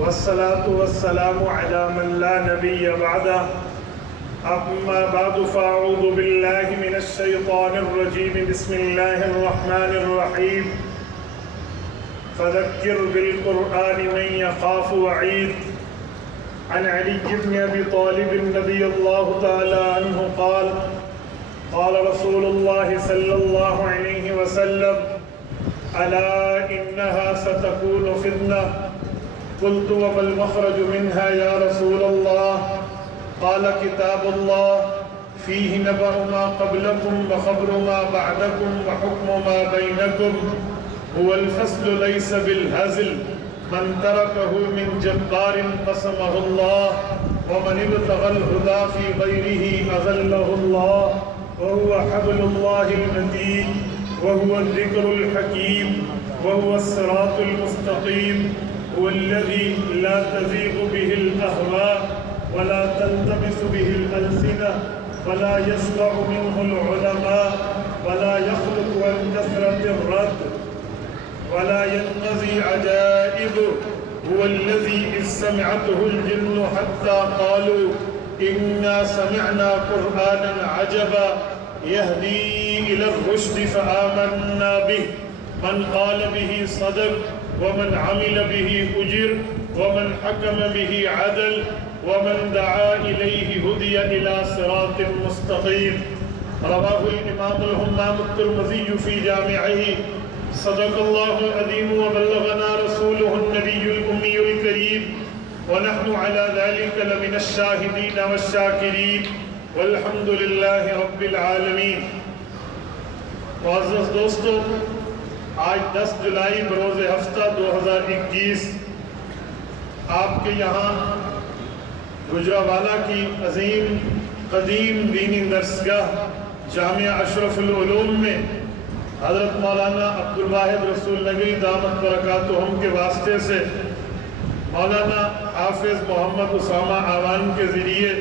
والصلاة والسلام على من لا نبي بعده أما بعد فأعوذ بالله من الشيطان الرجيم بسم الله الرحمن الرحيم فذكر بالقرآن من يخاف وعيد عن علي بن أبي طالب رضي الله تعالى عنه قال قال رسول الله صلى الله عليه وسلم ألا إنها ستكون فتنة قلت وما المخرج منها يا رسول الله قال كتاب الله فيه نبأ ما قبلكم وخبر ما بعدكم وحكم ما بينكم هو الفصل ليس بالهزل من تركه من جبار قسمه الله ومن ابتغى الهدى في غيره أذله الله وهو حبل الله المتين وهو الذكر الحكيم وهو الصراط المستقيم هو الذي لا تزيغ به الأهواء ولا تلتبس به الألسنة ولا يشبع منه العلماء ولا يخلق عن كثرة الرد ولا ينقضي عجائبه هو الذي إذ سمعته الجن حتى قالوا إنا سمعنا قرآنا عجبا يهدي إلى الرشد فآمنا به من قال به صدق ومن عمل به أجر ومن حكم به عدل ومن دعا إليه هدي إلى صراط مستقيم رواه الإمام الهمام الترمذي في جامعه صدق الله العظيم وبلغنا رسوله النبي الأمي الكريم ونحن على ذلك لمن الشاهدين والشاكرين والحمد لله رب العالمین۔ معزز دوستو، آج 10 جولائی بروز ہفتہ 2021 آپ کے یہاں گجرانوالہ کی عظیم قدیم دینی درسگاہ جامعہ اشرف العلوم میں حضرت مولانا عبدالواحد رسول نبی دامت برکاتہم کے واسطے سے مولانا حافظ محمد اسامہ آوان کے ذریعے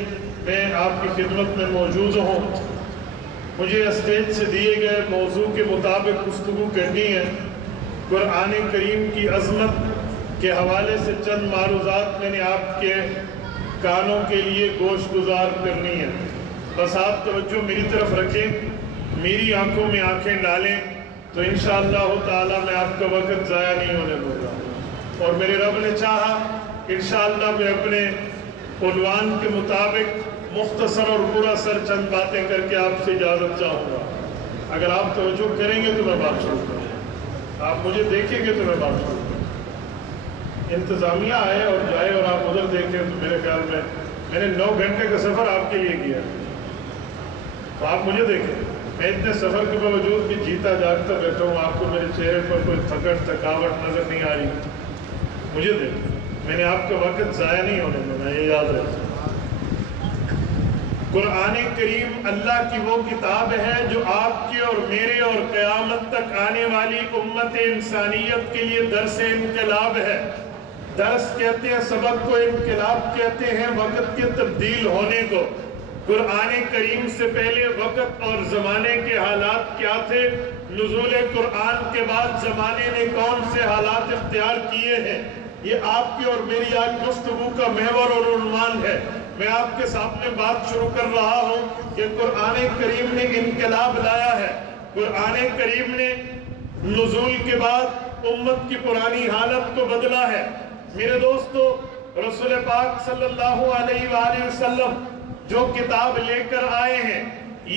میں آپ کی خدمت میں موجود ہوں۔ مجھے اسٹیج سے دیے گئے موضوع کے مطابق گفتگو کرنی ہے۔ قرآن کریم کی عظمت کے حوالے سے چند معروضات میں نے آپ کے کانوں کے لیے گوش گزار کرنی ہے۔ بس آپ توجہ میری طرف رکھیں، میری آنکھوں میں آنکھیں ڈالیں تو انشاءاللہ تعالی میں آپ کا وقت ضائع نہیں ہونے دوں گا، اور میرے رب نے چاہا انشاءاللہ میں اپنے عنوان کے مطابق مختصر اور پورا سر چند باتیں کر کے آپ سے اجازت چاہوں گا۔ اگر آپ توجہ کریں گے تو میں بات شروع کروں، آپ مجھے دیکھیں گے تو میں بات شروع کروں۔ انتظامیہ آئے اور جائے اور آپ ادھر دیکھیں تو میرے خیال میں نے 9 گھنٹے کا سفر آپ کے لیے کیا، تو آپ مجھے دیکھیں۔ میں اتنے سفر کے باوجود بھی جیتا جاگتا بیٹھا ہوں، آپ کو میرے چہرے پر کوئی تھکاوٹ نظر نہیں آ رہی، مجھے دیکھیں۔ میں نے آپ کا وقت ضائع نہیں ہونے دینا، یہ یاد رکھیں۔ قرآن کریم اللہ کی وہ کتاب ہے جو آپ کی اور میرے اور قیامت تک آنے والی امت انسانیت کے لیے درس انقلاب ہے۔ درس کہتے ہیں سبق کو، انقلاب کہتے ہیں وقت کے تبدیل ہونے کو۔ قرآن کریم سے پہلے وقت اور زمانے کے حالات کیا تھے، نزول قرآن کے بعد زمانے نے کون سے حالات اختیار کیے ہیں، یہ آپ کی اور میری آج گفتگو کا محور اور عنوان ہے۔ میں آپ کے سامنے بات شروع کر رہا ہوں کہ قرآن کریم نے انقلاب لایا ہے۔ قرآن کریم نے نزول کے بعد امت کی پرانی حالت کو بدلا ہے۔ میرے دوستو، رسول پاک صلی اللہ علیہ وآلہ وسلم جو کتاب لے کر آئے ہیں،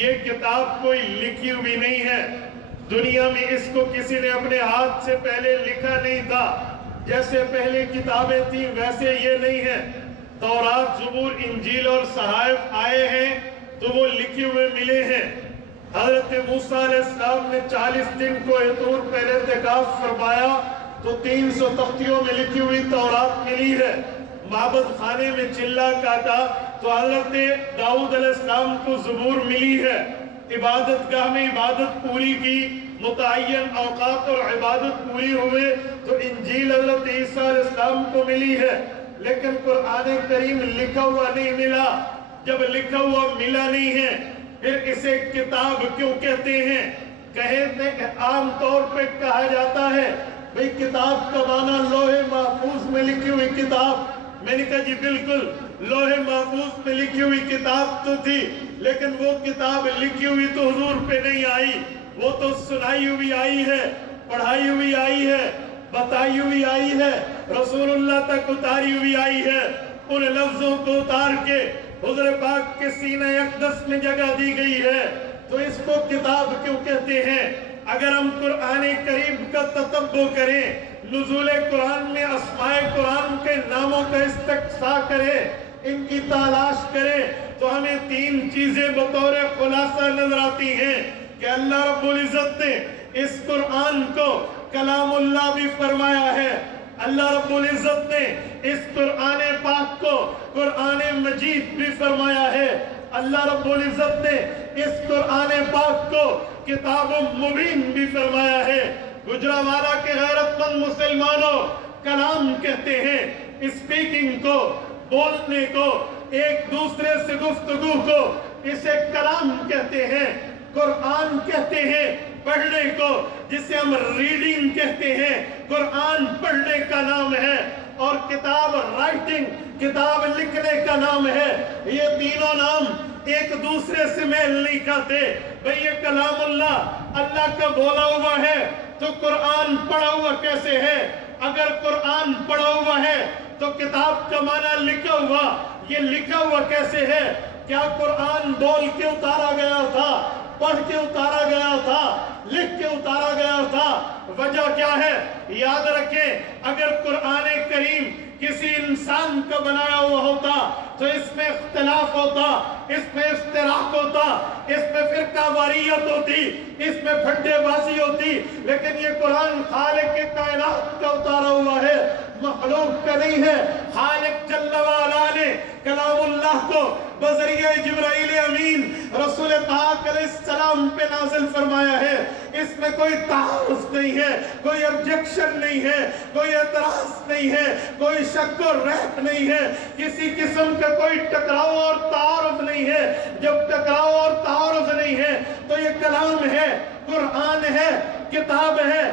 یہ کتاب کوئی لکھی ہوئی نہیں ہے۔ دنیا میں اس کو کسی نے اپنے ہاتھ سے پہلے لکھا نہیں تھا۔ جیسے پہلے کتابیں تھیں ویسے یہ نہیں ہے۔ تورات، زبور، انجیل اور صحائف آئے ہیں تو وہ لکھے ہوئے ملے ہیں۔ حضرت موسیٰ علیہ السلام نے 40 دن کو طور پر اعتکاف فرمایا تو 300 تختیوں میں لکھی ہوئی تورات ملی ہے۔ معبد خانے میں چلا کاٹا تو حضرت داؤد علیہ السلام کو زبور ملی ہے۔ عبادت گاہ میں عبادت پوری کی، متعین اوقات اور عبادت پوری ہوئے تو انجیل حضرت عیسیٰ علیہ السلام کو ملی ہے۔ لیکن قرآن کریم لکھا ہوا نہیں ملا۔ جب لکھا ہوا ملا نہیں ہے پھر اسے کتاب کیوں کہتے ہیں؟ عام طور پہ کہا جاتا ہے بھئی کتاب کا معنی لوح محفوظ میں لکھی ہوئی کتاب. میں نے کہا جی بالکل لوح محفوظ میں لکھی ہوئی کتاب تو تھی، لیکن وہ کتاب لکھی ہوئی تو حضور پہ نہیں آئی، وہ تو سنائی ہوئی آئی ہے، پڑھائی ہوئی آئی ہے، بتائی ہوئی آئی ہے، رسول اللہ تک اتاری ہوئی آئی ہے. ان لفظوں کو اتار کے حضور پاک کے سینہ اقدس میں جگہ دی گئی ہے. تو اس کو کتاب کیوں کہتے ہیں؟ اگر ہم قرآن کریم کا تتبع کریں، نزول قرآن میں اسماء قرآن کے ناموں کا استقصاء کریں، ان کی تلاش کریں، تو ہمیں 3 چیزیں بطور خلاصہ نظر آتی ہیں کہ اللہ رب العزت نے اس قرآن کو کلام اللہ بھی فرمایا ہے. اللہ رب العزت نے اس قرآن پاک کو قرآن مجید بھی فرمایا ہے. اللہ رب العزت نے اس قرآن پاک کو کتاب مبین بھی فرمایا ہے. گجرانوالہ کے غیرت مند مسلمانوں، کلام کہتے ہیں اسپیکنگ کو، بولنے کو، ایک دوسرے سے گفتگو کو، اسے کلام کہتے ہیں. قرآن کہتے ہیں پڑھنے کو، جسے ہم ریڈنگ کہتے ہیں. قرآن پڑھنے کا نام ہے، اور کتاب رائٹنگ، کتاب لکھنے کا نام ہے. یہ تینوں نام ایک دوسرے سے میل نہیں کھاتے. بھئی یہ کلام اللہ کا بولا ہوا ہے، تو قرآن پڑھا ہوا کیسے ہے؟ اگر قرآن پڑھا ہوا ہے تو کتاب کا معنی لکھا ہوا، یہ لکھا ہوا کیسے ہے؟ کیا قرآن بول کے اتارا گیا تھا، پڑھ کے اتارا گیا تھا، لکھ کے اتارا گیا تھا؟ وجہ کیا ہے؟ یاد رکھیں، اگر قرآن کریم کسی انسان کا بنایا ہوا ہوتا تو اس میں اختلاف ہوتا، اس میں افتراق ہوتا، اس میں فرقہ واریت ہوتی، اس میں پھڈے بازی ہوتی. لیکن یہ قرآن خالق کے کائنات کا اتارا ہوا ہے، مخلوق کا نہیں ہے. خالق جل وعلا نے کلام اللہ کو بذریعہ جبرائیل امین رسول پاک علیہ السلام پہ نازل فرمایا ہے. اس میں کوئی تعارض نہیں ہے، کوئی objection نہیں ہے، کوئی اعتراض نہیں ہے، کوئی شک و ریب نہیں ہے، کسی قسم کا کوئی ٹکراؤ اور تعارض نہیں ہے. جب ٹکراؤ اور تعارض نہیں ہے تو یہ کلام ہے، قرآن ہے، کتاب ہے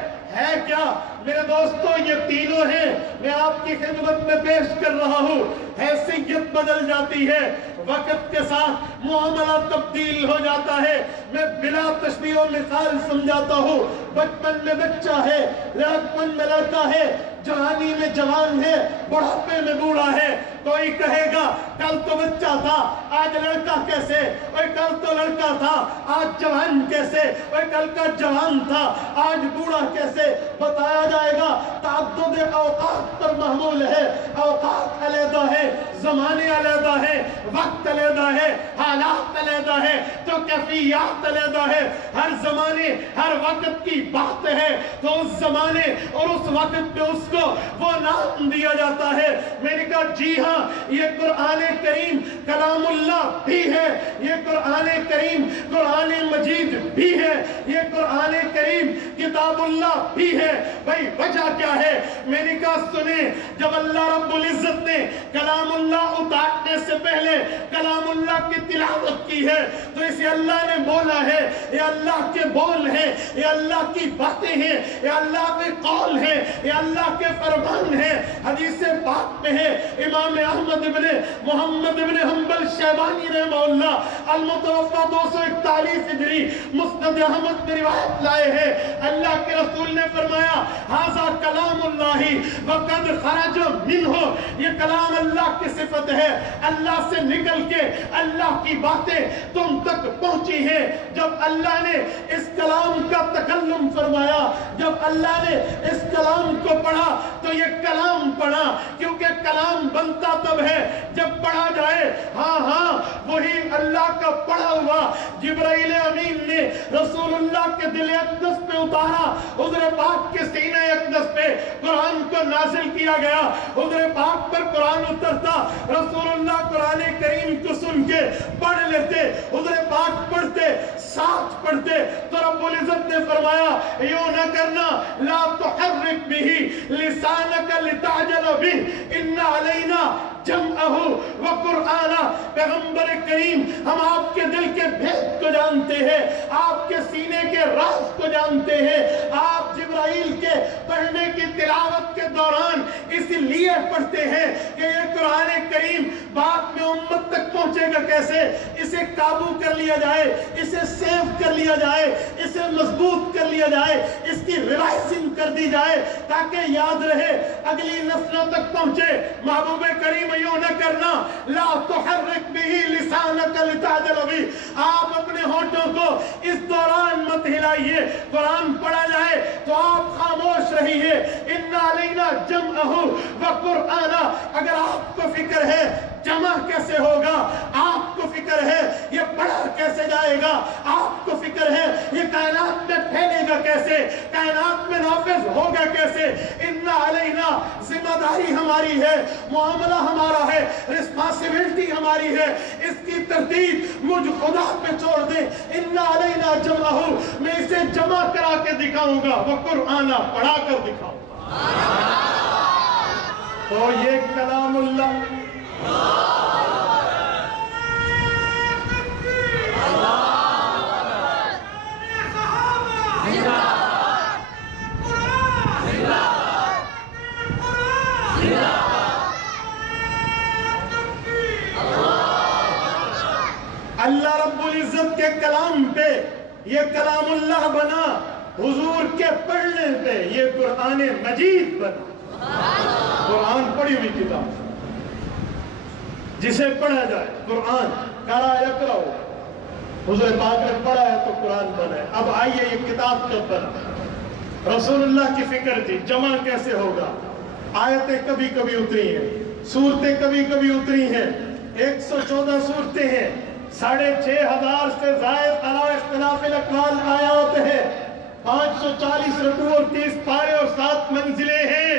کیا؟ میرے دوستو یہ تینوں ہیں. میں آپ کی خدمت میں پیش کر رہا ہوں. حیثیت بدل جاتی ہے، وقت کے ساتھ معاملہ تبدیل ہو جاتا ہے. میں بلا تشبیہ و مثال سمجھاتا ہوں. بچپن میں بچہ ہے، لڑکپن میں لڑکا ہے، جوانی میں جوان ہے، بڑھاپے میں بوڑھا ہے. کوئی کہے گا کل تو بچہ تھا آج لڑکا کیسے؟ اور کل تو لڑکا تھا آج جوان کیسے؟ اور کل کا جوان تھا آج بوڑھا کیسے؟ بتایا جائے گا تعدد اوقات پر محمول ہے. اوقات علیحدہ ہے، زمانے علیحدہ ہے، وقت علیحدہ ہے، حالات علیحدہ ہے، تو کیفیات علیحدہ ہے. ہر زمانے ہر وقت کی بات ہے، تو اس زمانے اور اس وقت پہ اس کو وہ نام دیا جاتا ہے. میں نے کہا جی ہاں، یہ قرآن کریم کلام اللہ بھی ہے، یہ قرآن کریم قرآن مجید بھی ہے، یہ قرآن کریم کتاب اللہ بھی ہے. بھائی وجہ کیا ہے؟ میں نے کہا سنیں، جب اللہ رب العزت نے کلام اللہ اتارنے سے پہلے کلام اللہ کی تلاوت کی ہے تو اسے اللہ نے بولا ہے. یہ اللہ کے بول ہیں، یہ اللہ کی باتیں ہیں، یہ اللہ کے قول ہیں، یہ اللہ کے فرمان ہیں. حدیث پاک میں ہے، امام احمد ابن محمد ابن حنبل شیبانی رحمہ اللہ المتوفى 241 ہجری مسند احمد میں روایت لائے ہیں. اللہ کے رسول نے فرمایا ھذا کلام اللہ وقد خرج منہ، یہ کلام اللہ کی صفت ہے، اللہ سے نکل کے اللہ کی باتیں تم تک پہنچی ہیں. جب اللہ نے اس کلام کا تکلم فرمایا، جب اللہ نے اس کلام کو پڑھا تو یہ کلام پڑھا، کیونکہ کلام بنتا تب ہے جب پڑھا جائے. ہاں وہی اللہ کا پڑھا ہوا جبرائیل امین نے رسول اللہ کے دل اقدس پہ اتارا. حضور پاک کے سینہ اقدس پہ قرآن کو نازل کیا گیا. حضور پاک پر قرآن اترتا، رسول اللہ قرآن کریم کو سن کے پڑھ لیتے، حضور پاک پڑھتے، ساتھ پڑھتے. تو رب العزت نے فرمایا یوں نہ کرنا، لا تحرک به لسانک لتعجل به ان علینا جمعہ وقرآنہ. پیغمبر کریم ہم آپ کے دل کے بھید کو جانتے ہیں، آپ کے سینے کے راز کو جانتے ہیں. آپ جبرائیل کے پڑھنے یہ پڑھتے ہیں کہ یہ قرآن کریم بعد میں امت تک پہنچے گا کیسے، اسے قابو کر لیا جائے، اسے سیو کر لیا جائے، اسے مضبوط کر لیا جائے، اس کی ریوائزنگ کر دی جائے تاکہ یاد رہے، اگلی نسلوں تک پہنچے۔ محبوب کریم یوں نہ کرنا، لا تحرک بھی لسانک لتعجل بھی، آپ اپنے ہونٹوں کو اس دوران مت ہلائیے، قرآن پڑھا جائے تو آپ خاموش رہیے۔ ان علینا جمعہ وقرآنہ، اگر آپ کو فکر ہے جمع کیسے ہوگا، آپ کو فکر ہے یہ پڑھا کیسے جائے گا، آپ کو فکر ہے یہ کائنات میں پھیلے گا کیسے، کائنات میں نافذ ہوگا کیسے، ان علینا، ذمہ داری ہماری ہے، معاملہ ہمارا ہے، رسپانسبلٹی ہماری ہے، اس کی ترتیب مجھ خدا پہ چھوڑ دیں۔ ان علینا جمعہ، میں اسے جمع کرا کے دکھاؤں گا، وقرآنہ، پڑھا کر دکھاؤں گا۔ تو یہ کلام اللہ اللہ رب العزت کے کلام پہ یہ کلام اللہ بنا، حضور کے پڑھنے پہ یہ قرآن مجید بنا۔ قرآن پڑھی ہوئی کتاب جسے پڑھا جائے، قرآن قرأ یقرأ، حضور پاک نے پڑھا ہے تو قرآن بنا ہے۔ اب آئیے یہ کتاب کب بنا؟ رسول اللہ کی فکر تھی جمع کیسے ہوگا، آیتیں کبھی کبھی اتری ہیں، سورتیں کبھی کبھی اتری ہیں، 114 سورتیں ہیں، 6500 سے زائد علی اختلاف الاقوال آیات ہیں، 540 رکوع اور 30 پارے اور 7 منزلیں ہیں۔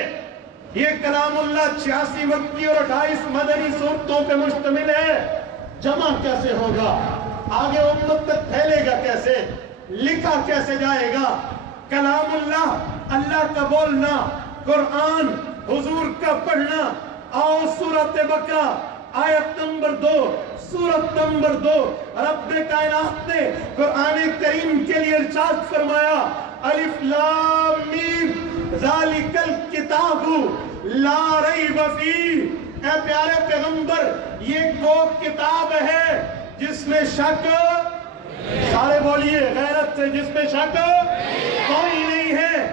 یہ کلام اللہ 86 مکی اور 28 مدنی صورتوں پہ مشتمل ہے۔ جمع کیسے ہوگا، آگے امت تک پھیلے گا کیسے، لکھا کیسے جائے گا؟ کلام اللہ، اللہ کا بولنا، قرآن حضور کا پڑھنا۔ آؤ سورۃ بقرہ آیت نمبر 2، سورت نمبر 2، رب کائنات نے قرآن کریم کے لیے ارشاد فرمایا، الف لام میم ذالک الکتاب لا ریب فیہ، اے پیارے پیغمبر یہ وہ کتاب ہے جس میں شک، سارے بولیے غیرت سے، جس میں شک کوئی نہیں ہے۔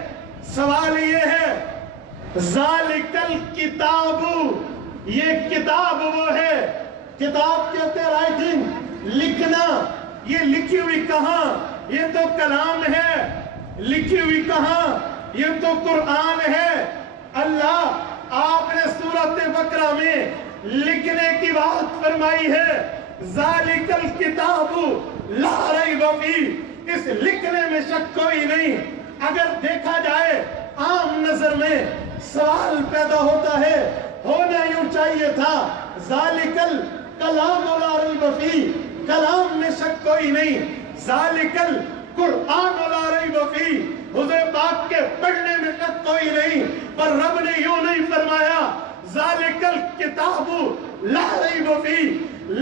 سوال یہ ہے، ذالک الکتاب، یہ کتاب وہ ہے، کتاب کہتے ہیں رائٹنگ، لکھنا، یہ لکھی ہوئی کہاں، یہ تو کلام ہے، لکھی ہوئی کہاں، یہ تو قرآن ہے۔ اللہ آپ نے سورۃ بقرہ میں لکھنے کی بات فرمائی ہے، ذالک الکتاب لا ریب فیہ، اس لکھنے میں شک کوئی نہیں۔ اگر دیکھا جائے عام نظر میں سوال پیدا ہوتا ہے، ہونا یوں چاہیے تھا، ذالک الکلام لا ریب فیہ، کلام میں شک کوئی نہیں، ذالک القرآن لا ریب فیہ، حضور پاک کے پڑھنے میں شک کوئی نہیں۔ پر رب نے یوں نہیں فرمایا، ذالک الکتاب لا ریب فیہ،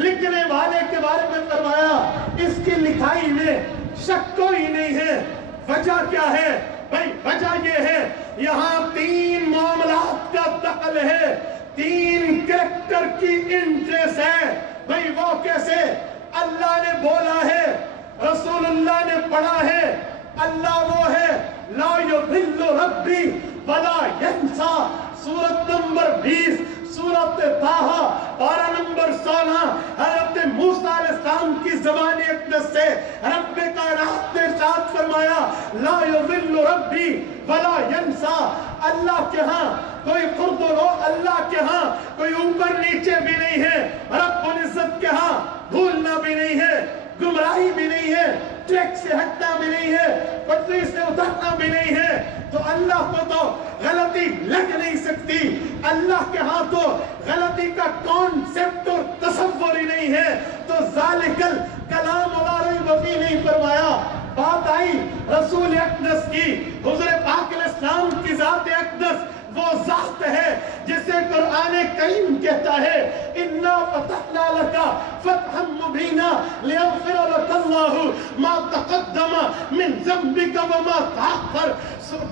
لکھنے والے کے بارے میں فرمایا اس کی لکھائی میں شک کوئی نہیں ہے۔ وجہ کیا ہے بھائی؟ وجہ یہ ہے یہاں 3 معاملات کا دخل ہے، 3 کریکٹر کی انٹریس ہے۔ بھائی وہ کیسے؟ اللہ نے بولا ہے، رسول اللہ نے پڑھا ہے، اللہ وہ ہے لا یضل ربی ولا ینسا، سورت نمبر 20، سورت طٰہٰ، پارہ نمبر 16، حضرت موسیٰ علیہ السلام کی زبان اقدس سے رب کائنات نے ارشاد فرمایا، لا یضل ربی ولا ینسا، اللہ کے ہاں کوئی خرد و رو، اللہ کے ہاں کوئی اوپر نیچے بھی نہیں ہے، رب العزت کے ہاں بھولنا بھی نہیں ہے، گمراہی بھی نہیں ہے، ٹریک سے ہٹنا بھی نہیں ہے، پٹری سے اترنا بھی نہیں ہے۔ تو اللہ کو تو غلطی لگ نہیں سکتی، اللہ کے ہاں تو غلطی کا کانسیپٹ اور تصور ہی نہیں ہے۔ تو ذالک الکلام لا ریب فیہ نہیں فرمایا۔ بات آئی رسول اقدس کی، حضور پاک علیہ السلام کی ذات اقدس، وہ ذات ہے جسے قرآن کریم کہتا ہے، اِنَّا فَتَحْنَا لَكَ فَتْحًا مُبِينًا لِيَغْفِرَ لَكَ اللَّهُ مَا تَقَدَّمَ مِنْ ذَنبِكَ وَمَا تَأَخَّرَ،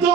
2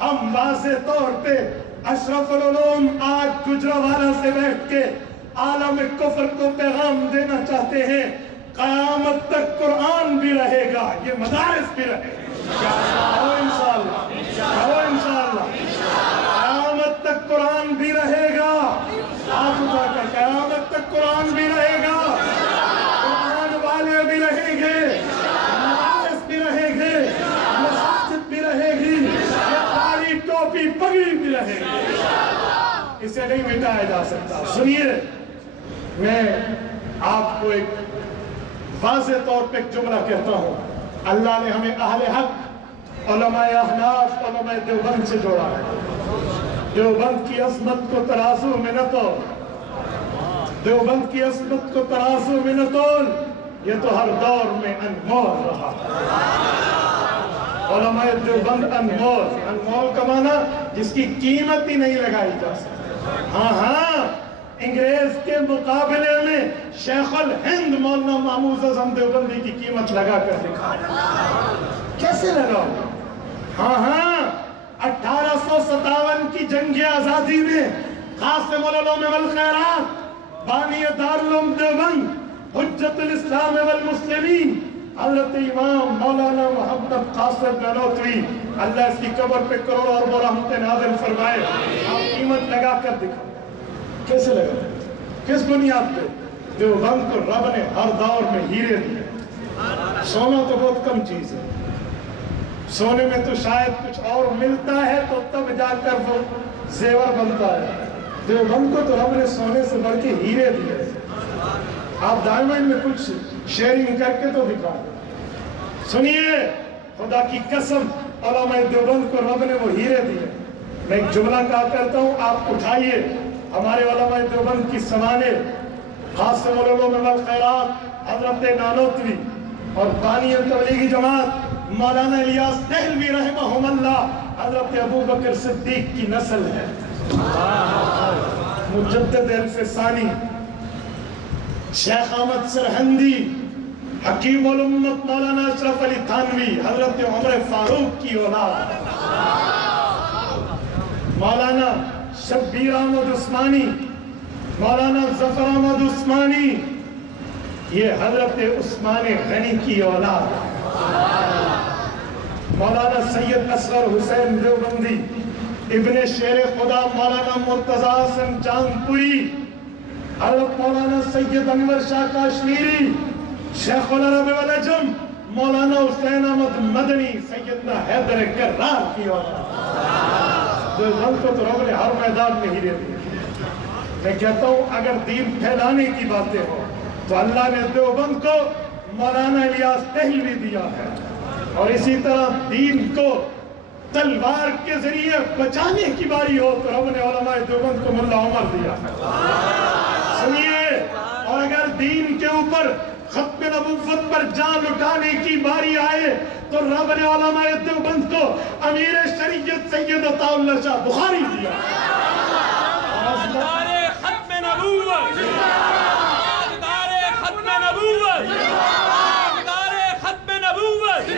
ہم واضح طور پہ اشرف العلوم آج گجرانوالہ سے بیٹھ کے عالم کفر کو پیغام دینا چاہتے ہیں، قیامت تک قرآن بھی رہے گا، یہ مدارس بھی رہے گا، انشاءاللہ قیامت تک قرآن بھی رہے گا، آپ اٹھا کر قیامت تک قرآن بھی رہے گا، قرآن والے بھی رہیں گے، مدارس بھی رہیں گے، مساجد بھی رہے گی، یہ ٹوپی پگڑی بھی رہے گی، اسے نہیں مٹایا جا سکتا۔ سنیے، میں آپ کو ایک واضح طور پہ ایک جملہ کہتا ہوں، اللہ نے ہمیں اہل حق، علماء احناف، علماء دیوبند سے جوڑا ہے۔ دیوبند کی عظمت کو ترازو میں نہ تول، دیوبند کی عظمت کو ترازو میں نہ تول، یہ تو ہر دور میں انمول رہا۔ علماء دیوبند انمول کا معنی جس کی قیمت ہی نہیں لگائی جا سکتی۔ ہاں انگریز کے مقابلے میں شیخ الہند مولانا محمود اعظم دیوبندی کی قیمت لگا کر دکھا، کیسے لگاؤ؟ ہاں 1857 کی جنگ آزادی میں قاسم العلوم والخیرات، بانی دارالعلوم دیوبند، حجت الاسلام والمسلمین، حضرت امام مولانا محمد قاسم نانوتوی، اللہ اس کی قبر پہ کروڑوں اربوں رحمتیں نازل فرمائے، آپ قیمت لگا کر دکھا، کیسے لگا؟ کس بنیاد پہ؟ دیوبند کو رب نے ہر دور میں ہیرے دیے۔ سونا تو بہت کم چیز ہے، سونے میں تو شاید کچھ اور ملتا ہے تو تب جا کر وہ زیور بنتا ہے، دیوبند کو تو رب نے سونے سے بڑھ کے ہیرے دیے۔ آپ ڈائمنڈ میں کچھ شیئرنگ کر کے تو دکھا دیں۔ سنیے، خدا کی قسم، علماء دیوبند کو رب نے وہ ہیرے دیے۔ میں ایک جملہ کہا کرتا ہوں، آپ اٹھائیے ہمارے علماء دیوبند کی سمانے، قاسم العلوم والخیرات حضرت نانوتوی اور بانی تبلیغی جماعت مولانا الیاس دہلوی رحمہم اللہ، حضرت ابوبکر صدیق کی نسل ہے، مجدد الف ثانی، شیخ احمد سرہندی، حکیم الامت مولانا اشرف علی تھانوی، حضرت عمر فاروق کی اولاد، مولانا شبیر احمد عثمانی، مولانا ظفر احمد عثمانی، یہ حضرت عثمان غنی کی اولاد، مولانا سید اصغر حسین دیوبندی، ابن شیر خدا مولانا مرتضی حسن جانپوری، حضرت مولانا سید انور شاہ کاشمیری، شیخ العرب والعجم مولانا حسین احمد مدنی، سیدنا حیدر کرار کی اولاد۔ دیوبند کو تو رب نے ہر میدان میں ہیرے دیے۔ میں کہتا ہوں اگر دین پھیلانے کی باتیں ہوں تو اللہ نے دیوبند کو مولانا الیاس دہلوی دیا ہے، اور اسی طرح دین کو تلوار کے ذریعے بچانے کی باری ہو تو رب نے علماء دیوبند کو ملا عمر دیا ہے۔ سنیے، اور اگر دین کے اوپر ختم نبوت پر جان اٹھانے کی باری آئے تو رب نے علماء دیوبند کو امیر شریعت سید عطا اللہ شاہ بخاری دیا۔ ختم نبوت، ختم نبوت، ختم نبوت،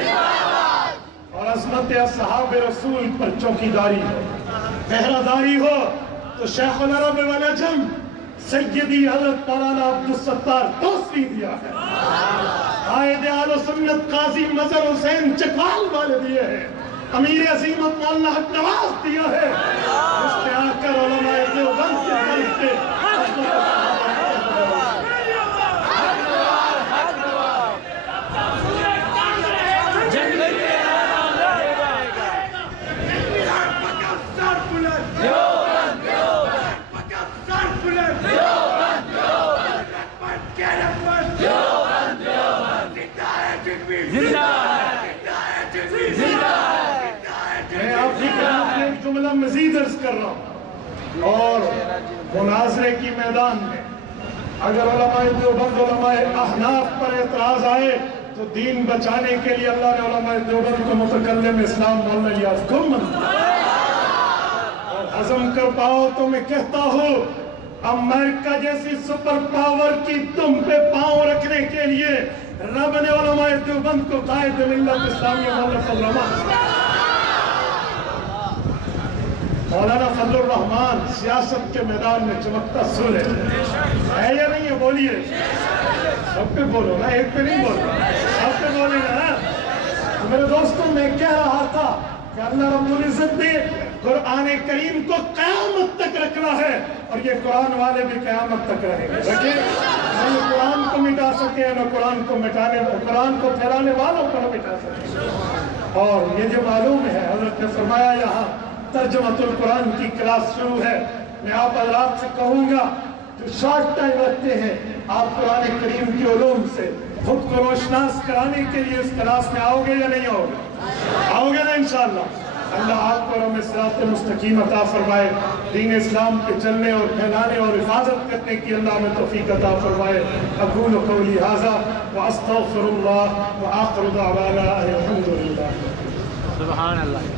اور عظمت اصحاب رسول پر چوکیداری ہو، پہراداری ہو تو شیخ العرب والعجم سیدی حضرت مولانا عبدالستار توسوی دیا ہے، قائد اہل سنت قاضی مظہر حسین چکوال والے دیے ہیں، امیر عظیمت مولانا حق نواز دیا ہے، اس پہ آ کر علماء دیوبند کے طرف پہ جملہ مزید عرض کر رہا ہوں، اور مناظرے کی میدان میں اگر علماء دیوبند علماء احناف پر اعتراض آئے تو دین بچانے کے لیے اللہ نے علماء دیوبند کو متکلم اسلام مولانا الیاس کو منظور، اور ہضم کر پاؤ تو میں کہتا ہوں امریکہ جیسی سپر پاور کی تم پہ پاؤں رکھنے کے لیے رب نے علماء دیوبند کو قائد ملت اسلامی مولانا فضل الرحمان، مولانا فضل الرحمان سیاست کے میدان میں چمکتا سول ہے یا نہیں ہے؟ بولیے سب پہ بولو نا، ایک پہ نہیں بولو، سب پہ بولے نا۔ تو میرے دوستوں میں کہہ رہا تھا کہ اللہ رب العزت نے قرآن کریم کو قیامت تک رکھنا ہے، اور یہ قرآن والے بھی قیامت تک رہیں گے۔ رکھیں، نہ قرآن کو مٹا سکے، نہ قرآن کو قرآن کو پھیلانے والوں کو نہ مٹا سکے۔ اور یہ جو معلوم ہے، حضرت نے فرمایا یہاں ترجمۃ القرآن کی کلاس شروع ہے، میں آپ حضرات سے کہوں گا جو شارٹ ٹائم رکھتے ہیں، آپ قرآن کریم کی علوم سے خود کو روشناس کرانے کے لیے اس کلاس میں آؤ گے یا نہیں آؤ گے؟ آؤ گے نا انشاءاللہ؟ اللہ آپ کو ہمیں صراط مستقیم عطا فرمائے، دین اسلام کے چلنے اور پھیلانے اور حفاظت کرنے کی اللہ ہمیں توفیق عطا فرمائے۔ اقول قولی ھذا واستغفر اللہ وآخر دعوانا ان الحمد للہ۔ سبحان اللہ۔